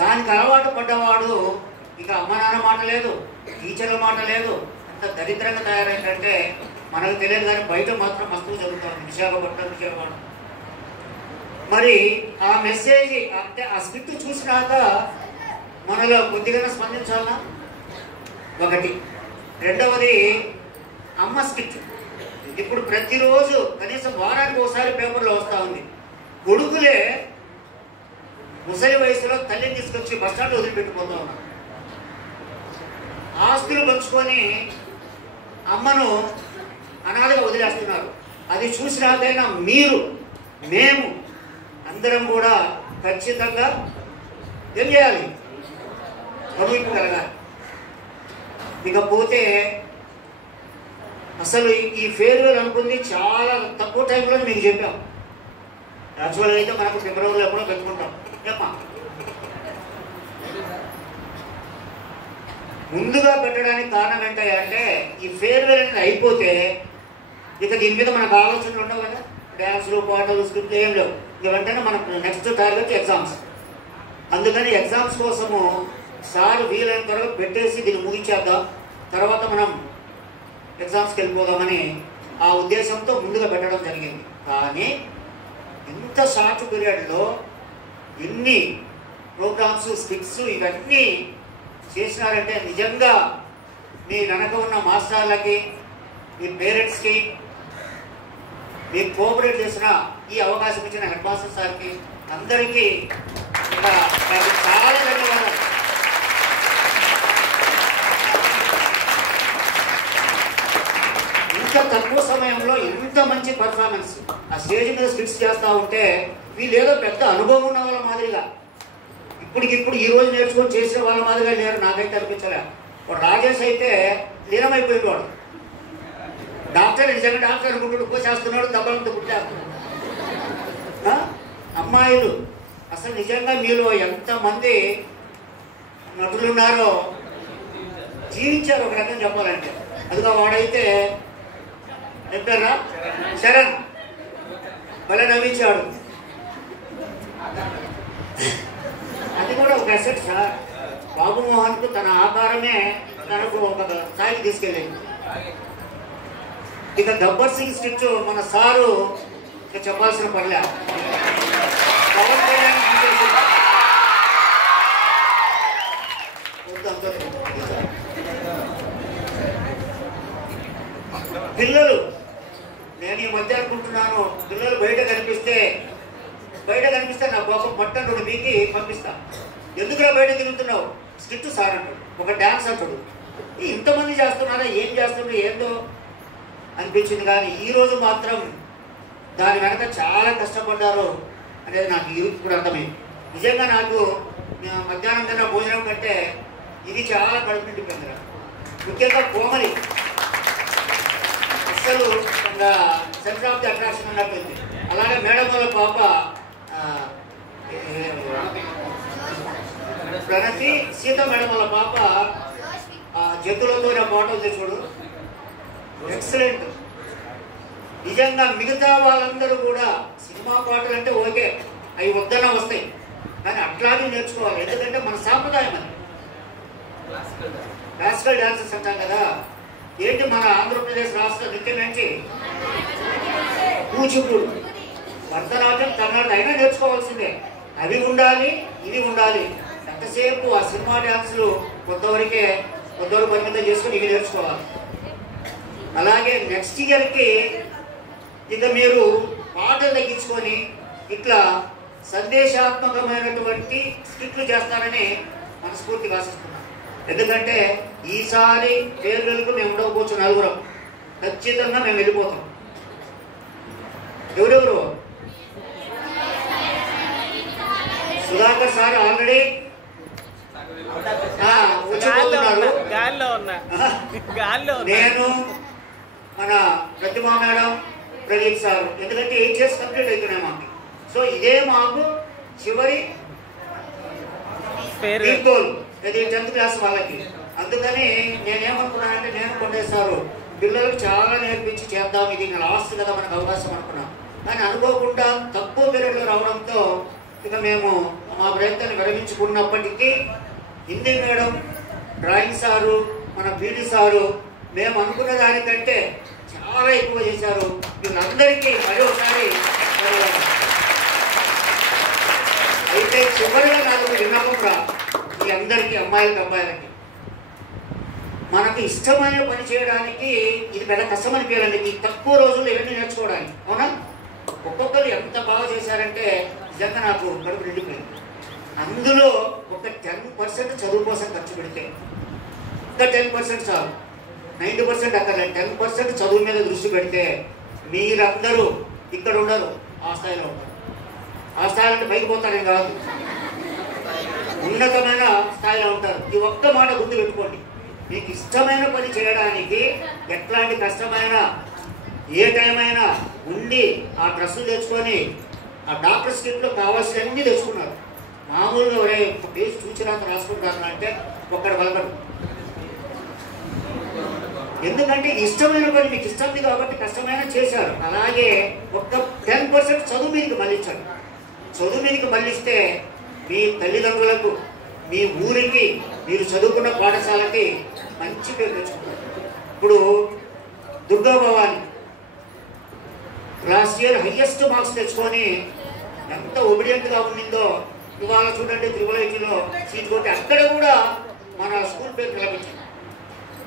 దానికి అలవాటు పడ్డవాడు ఇక అమ్మ నాన్న మాట లేదు, టీచర్ల మాట లేదు. అంత దరిద్రంగా తయారైందంటే మనకు తెలియదు, కానీ బయట మాత్రం మస్తు జరుగుతుంది విశాఖపట్నం. మరి ఆ మెసేజ్ అంటే ఆ స్క్రిప్ట్ చూసినాక మనలో కొద్దిగా స్పందించాలన్నా ఒకటి. రెండవది అమ్మ స్క్రిప్ట్. ఇప్పుడు ప్రతిరోజు కనీసం వారానికి ఒకసారి పేపర్లో వస్తూ ఉంది. కొడుకులే ముసలి వయసులో తల్లిని తీసుకొచ్చి బస్టాండ్ వదిలిపెట్టిపోతూ ఉన్నారు. ఆస్తులు పంచుకొని అమ్మను అనాథగా వదిలేస్తున్నారు. అది చూసినాకైనా మేము అందరం కూడా ఖచ్చితంగా ఏం చేయాలి, అనుభవించగలగాలి. ఇకపోతే అసలు ఈ ఫేర్వెల్ అనుకుంది చాలా తక్కువ టైంలో మీకు చెప్పాం. యాక్చువల్గా అయితే మనకు ఫిబ్రవరిలో ఎప్పుడో పెట్టుకుంటాం. చెప్పా ముందుగా పెట్టడానికి కారణం ఏంటంటే ఈ ఫేర్వెల్ అనేది అయిపోతే ఇక దీని మీద మనకు ఆలోచనలు ఉండవు కదా. డ్యాన్స్లు, పాటలు, స్క్రిప్ట్లు ఏం లేవు. ఇక వెంటనే మనకు నెక్స్ట్ టార్గెట్ ఎగ్జామ్స్. అందుకని ఎగ్జామ్స్ కోసము సార్ వీలైన తర్వాత పెట్టేసి దీన్ని ముగించేద్దాం, తర్వాత మనం ఎగ్జామ్స్కి వెళ్ళిపోదామని ఆ ఉద్దేశంతో ముందుగా పెట్టడం జరిగింది. కానీ ఇంత షార్ట్ పీరియడ్లో ఎన్ని ప్రోగ్రామ్స్, స్కిట్స్ ఇవన్నీ చేసినారంటే నిజంగా మీ వెనక ఉన్న మాస్టర్లకి, మీ పేరెంట్స్కి, మీకు కోఆపరేట్ చేసిన ఈ అవకాశం ఇచ్చిన హెడ్ మాస్టర్ సార్కి అందరికీ చాలా ధన్యవాదాలు. ఇంత తక్కువ సమయంలో ఇంత మంచి పర్ఫార్మెన్స్, ఆ స్టేజ్ మీద స్కిట్స్ చేస్తూ ఉంటే వీళ్ళు ఏదో పెద్ద అనుభవం ఉన్న వాళ్ళ మాదిరిగా, ఇప్పటికిప్పుడు ఈ రోజు నేర్చుకొని చేసిన వాళ్ళ మాదిరిగా లేరు. నాకైతే అనిపించలే. వాడు రాజేష్ అయితే లీనమైపోయింది. వాడు డాక్టర్, నిజంగా డాక్టర్ అనుకుంటూ పోసేస్తున్నాడు, దెబ్బలంతా పుట్టేస్తున్నాడు. అమ్మాయిలు అసలు నిజంగా మీలో ఎంతమంది నటులు ఉన్నారో జీవించారు ఒక రకం చెప్పాలంటే. అదిగా వాడైతే చెప్పారా, శరణ్ భలే నవ్వించాడు. అది కూడా ఒక అసెట్ సార్. బాబుమోహన్కు తన ఆకారమే తనకు ఒక స్థాయికి తీసుకెళ్ళింది. ఇక గబ్బర్ సింగ్ స్కిట్ మన సారు చెప్పాల్సిన పనిలే. పవన్ కళ్యాణ్ పిల్లలు, నేను ఈ మధ్య అనుకుంటున్నాను, పిల్లలు బయట కనిపిస్తే నా కోసం పట్టణుడు మీకు పంపిస్తా. ఎందుకురా బయట తిరుగుతున్నావు? స్కిట్ సార్ అంటాడు, ఒక డ్యాన్స్ అంటాడు. ఇంతమంది చేస్తున్నారా, ఏం చేస్తుండ్రు ఏందో అనిపించింది. కానీ ఈరోజు మాత్రం దాని వెనక చాలా కష్టపడ్డారు అనేది నాకు ఇప్పుడు అర్థమైంది. నిజంగా నాకు మధ్యాహ్నం తిన్న భోజనం కంటే ఇది చాలా కడుపు నిండిపోయింది. ముఖ్యంగా కోమలి అస్సలు సెంటర్ ఆఫ్ ది అట్రాక్షన్ అన్నట్టుంది. అలాగే మేడం వాళ్ళ పాప ప్రణతి, సీత మేడం వాళ్ళ పాప జంతువులతో పాట ఉంది చూడు, ఎక్సలెంట్. నిజంగా మిగతా వాళ్ళందరూ కూడా సినిమా పాటలు అంటే ఓకే, అవి వద్దన వస్తాయి, కానీ అట్లాగే నేర్చుకోవాలి. ఎందుకంటే మన సాంప్రదాయం అది. క్లాసికల్ డాన్సెస్ అంటాం కదా. ఏంటి మన ఆంధ్రప్రదేశ్ రాష్ట్ర నృత్యం నుంచి కూచిపూడి, భరతనాట్యం, తమిళనాడు అయినా నేర్చుకోవాల్సిందే. అవి ఉండాలి, ఇవి ఉండాలి. ఎంతసేపు ఆ సినిమా డ్యాన్సులు కొంతవరకు పరిమితం చేసుకుని ఇవి నేర్చుకోవాలి. అలాగే నెక్స్ట్ ఇయర్కి ఇక మీరు పాటలు తగ్గించుకొని ఇట్లా సందేశాత్మకమైనటువంటి స్కిట్లు చేస్తారని మనస్ఫూర్తిగా ఆశిస్తున్నాను. ఎందుకంటే ఈసారి ఫేర్వెల్కు మేము ఉండకపోవచ్చు, నలుగురం ఖచ్చితంగా మేము వెళ్ళిపోతాం. ఎవరెవరు? సుధాకర్ సార్ ఆల్రెడీ వచ్చిపోతున్నారు. నేను, మన ప్రతిమా మేడం, ప్రదీప్ సార్. ఎందుకంటే 8 years కంప్లీట్ అవుతున్నాయి మాకు. సో ఇదే మాకు చివరి గోల్, ఇది 10th క్లాస్ వాళ్ళకి. అందుకని నేనేమనుకున్నానంటే, నేను కొండేసారు పిల్లలకు చాలా నేర్పించి చేద్దాం, ఇది లాస్ట్ కదా మనకు అవకాశం అనుకున్నాం. కానీ అనుకోకుండా తక్కువ పీరియడ్లో రావడంతో ఇక మేము మా ప్రయత్నాన్ని విరమించుకున్నప్పటికీ హిందీ మేడం, డ్రాయింగ్ సారు, మన పీటీ సారు మేము అనుకున్న దానికంటే చాలా ఎక్కువ చేశారు. వీళ్ళందరికీ మరి ఒకసారి అయితే చివరిగా నాకు విన్నపం రా మీ అందరికీ, అమ్మాయిలకి మనకు ఇష్టమైన పని చేయడానికి ఇది పెద్ద కష్టం అనిపించాలండి. ఈ తక్కువ రోజుల్లో ఇవన్నీ నేర్చుకోవడానికి. అవునా? ఒక్కొక్కరు ఎంత బాగా చేశారంటే నిజంగా నాకు కడుపు నిండిపోయింది. అందులో ఒక 10% చదువు కోసం ఖర్చు పెడితే ఇంకా 10% చాలు, 90% అక్కర్లేదు. 10% చదువు మీద దృష్టి పెడితే మీరందరూ ఇక్కడ ఉండరు, ఆ స్థాయిలో ఉంటారు. ఆ స్థాయిలో అంటే పైకి పోతారేం కాదు, ఉన్నతమైన స్థాయిలో ఉంటారు. ఈ ఒక్క మాట గుర్తు పెట్టుకోండి. మీకు ఇష్టమైన పని చేయడానికి ఎట్లాంటి కష్టమైన ఏ టైం అయినా ఉండి ఆ డ్రెస్సులు తెచ్చుకొని ఆ డాక్టర్ స్కిట్లో కావాల్సినవన్నీ తెచ్చుకున్నారు. మామూలుగా ఒరే పేజ్ చూసినాక రాసుకుంటారు అంటే ఒక్కడ పలకడు. ఎందుకంటే ఇష్టమైన పని మీకు ఇష్టం కాబట్టి కష్టమైన చేశారు. అలాగే ఒక్క 10% చదువు మీదకి మళ్ళించారు. చదువు మీదకి మళ్ళిస్తే మీ తల్లిదండ్రులకు, మీ ఊరికి, మీరు చదువుకున్న పాఠశాలకి మంచి పేరు తెచ్చుకుంటారు. ఇప్పుడు Durga Bhavani last year highest marks తెచ్చుకొని ఎంత ఒబిడియంట్గా ఉండిందో ఇవాళ చూడండి త్రిపుల్ సీట్ కొట్టి అక్కడ కూడా మన స్కూల్ పేరు నిలబెట్టింది.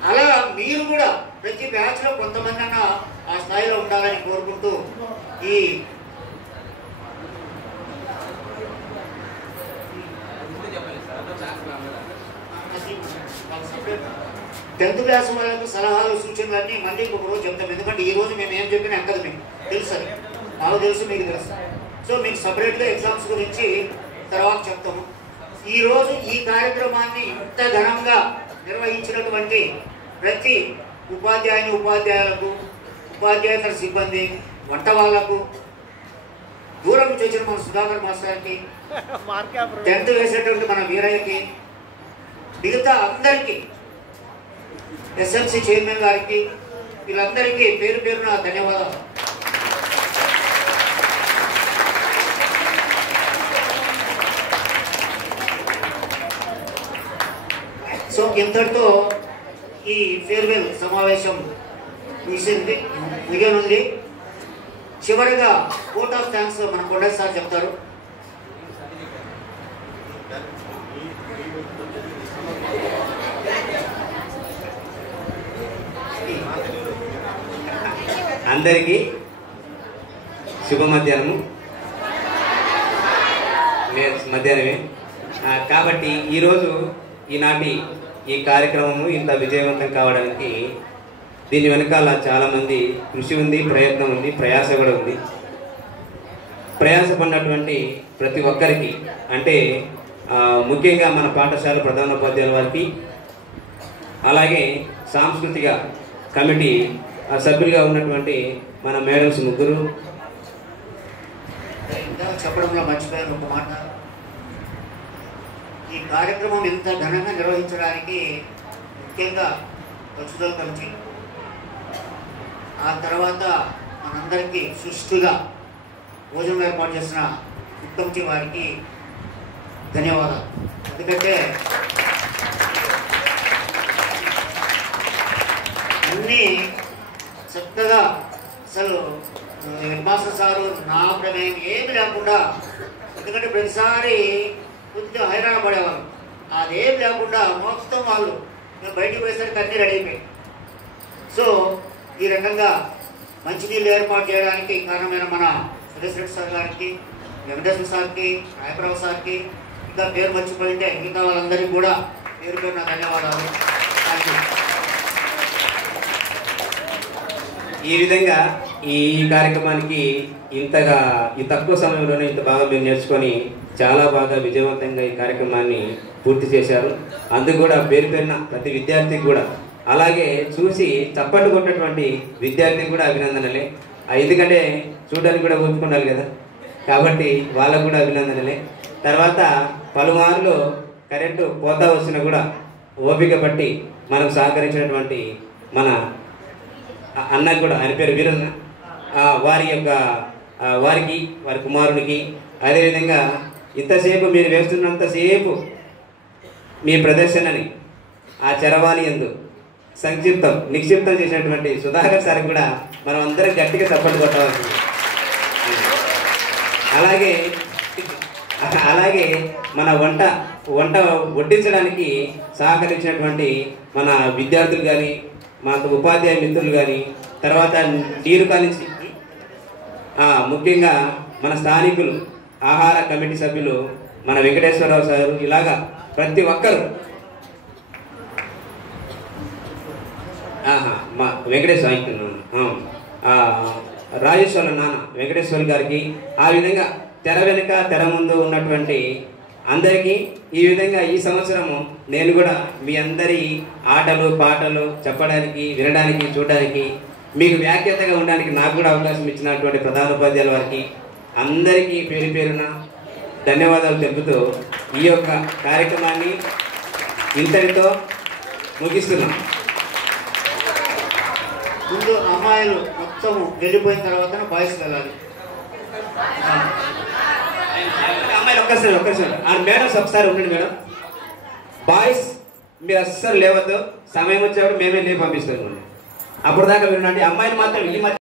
అలా మీరు కూడా ప్రతి బ్యాచ్లో కొంతమంది అన్న ఆ స్థాయిలో ఉండాలని కోరుకుంటూ ఈ 10th క్లాస్ వాళ్ళకు సలహాలు, సూచనలన్నీ మళ్ళీ ఇంకొక రోజు చెప్తాం. ఎందుకంటే ఈ రోజు మేము ఏం చెప్పినా ఎంకదు మీకు తెలుసు, అది నాకు తెలుసు, మీకు తెలుసు. సో మీకు సపరేట్గా ఎగ్జామ్స్ గురించి తర్వాత చెప్తాము. ఈరోజు ఈ కార్యక్రమాన్ని ఇంత ఘనంగా నిర్వహించినటువంటి ప్రతి ఉపాధ్యాయులకు, ఉపాధ్యాయేతర సిబ్బంది, వంట వాళ్లకు, దూరం నుంచి వచ్చిన మన సుధాకర్ మాస్టర్కి, 10th వేసేటువంటి మన వీరయ్యకి, మిగతా అందరికీ, ఎస్ఎంసీ చైర్మన్ గారికి, వీళ్ళందరికీ పేరు పేరున ధన్యవాదాలు. సో ఇంతటితో ఈ ఫేర్వెల్ సమావేశం ముగియనుంది. చివరిగా కోట్ ఆఫ్ థ్యాంక్స్ మన కొండ సార్ చెప్తారు. అందరికీ శుభ మధ్యాహ్నమే. కాబట్టి ఈరోజు ఈనాటి ఈ కార్యక్రమము ఇంత విజయవంతం కావడానికి దీని వెనకాల చాలామంది కృషి ఉంది, ప్రయత్నం ఉంది, ప్రయాస కూడా ఉంది. ప్రయాసపడినటువంటి ప్రతి ఒక్కరికి, అంటే ముఖ్యంగా మన పాఠశాల ప్రధానోపాధ్యాయుల వారికి, అలాగే సాంస్కృతిక కమిటీ సభ్యులుగా ఉన్నటువంటి మన మేడమ్స్ ముగ్గురు. చెప్పడంలో మర్చిపోయాను ఒక మాట. ఈ కార్యక్రమం ఇంత ఘనంగా నిర్వహించడానికి ముఖ్యంగా కల్చరల్ కమిటీ, ఆ తర్వాత మనందరికీ సుష్టుగా భోజనం ఏర్పాటు చేసిన ఫుడ్ కమిటీ వారికి ధన్యవాదాలు. ఎందుకంటే అన్నీ చక్కగా, అసలు హెడ్ మాస్టర్ సారు నా ప్రమేయం ఏమి లేకుండా, ఎందుకంటే ప్రతిసారి కొద్దిగా హైరాణ పడేవాళ్ళు, అదేం లేకుండా మొత్తం వాళ్ళు నేను బయటికి పోయేసరికి అన్నీ రెడీ అయిపోయాయి. సో ఈ రకంగా మంచినీళ్ళు ఏర్పాటు చేయడానికి కారణమైన మన సురేష్ సార్ గారికి, వెంకటేశ్వర సార్కి, రాయప్రభు సార్కి, ఇంకా పేరు మర్చిపోయింటే ఇంకా వాళ్ళందరికీ కూడా పేరు పేరు నా ధన్యవాదాలు. ఈ విధంగా ఈ కార్యక్రమానికి ఇంతగా ఈ తక్కువ సమయంలోనే ఇంత బాగా మీరు నేర్చుకొని చాలా బాగా విజయవంతంగా ఈ కార్యక్రమాన్ని పూర్తి చేశారు. అందుకు కూడా పేరు పేరున ప్రతి విద్యార్థికి కూడా, అలాగే చూసి చప్పట్లు కొట్టినటువంటి విద్యార్థికి కూడా అభినందనలే. ఎందుకంటే చూడడానికి కూడా ఓపుకుండాలి కదా, కాబట్టి వాళ్ళకు కూడా అభినందనలే. తర్వాత పలుమార్లు కరెంటు పోతా వచ్చినా కూడా ఓపిక పట్టి మనకు సహకరించినటువంటి మన అన్నకు కూడా, ఆయన పేరు వీరన్న, వారికి వారి కుమారునికి, అదేవిధంగా ఇంతసేపు మీరు వేస్తున్నంతసేపు మీ ప్రదర్శనని ఆ చరవాణి యందు నిక్షిప్తం చేసినటువంటి సుధాకర్ సార్ కూడా మనం అందరం గట్టిగా చప్పట్లు కొట్టవలసింది. అలాగే మన వంట వడ్డించడానికి సహకరించినటువంటి మన విద్యార్థులు కానీ, మాకు ఉపాధ్యాయ మిత్రులు కానీ, తర్వాత నీరు కానించి ముఖ్యంగా మన స్థానికులు, ఆహార కమిటీ సభ్యులు, మన వెంకటేశ్వరరావు సారు, ఇలాగా ప్రతి ఒక్కరు మా వెంకటేశ్వర రాజేశ్వర నాన్న వెంకటేశ్వర గారికి, ఆ విధంగా తెర వెనుక తెర ముందు ఉన్నటువంటి అందరికీ ఈ విధంగా ఈ సంవత్సరము నేను కూడా మీ అందరి ఆటలు పాటలు చెప్పడానికి, వినడానికి, చూడడానికి, మీకు వ్యాఖ్యాతగా ఉండడానికి నాకు కూడా అవకాశం ఇచ్చినటువంటి ప్రధానోపాధ్యాయుల వారికి అందరికీ పేరు పేరున ధన్యవాదాలు తెలుపుతూ ఈ యొక్క కార్యక్రమాన్ని ఇంతటితో ముగిస్తున్నాం. ముందు అమ్మాయిలు మొత్తం వెళ్ళిపోయిన తర్వాత బాయ్స్ వెళ్ళాలి. అమ్మాయిలు ఒక్కసారి మేడం ఒకసారి ఉండండి మేడం. బాయ్స్ మీరు అస్సలు లేవద్దు, సమయం వచ్చేప్పుడు మేమే లేవి పంపిస్తాం. అప్పుడు దాకా వినండి. అమ్మాయిలు మాత్రం ఈ మధ్య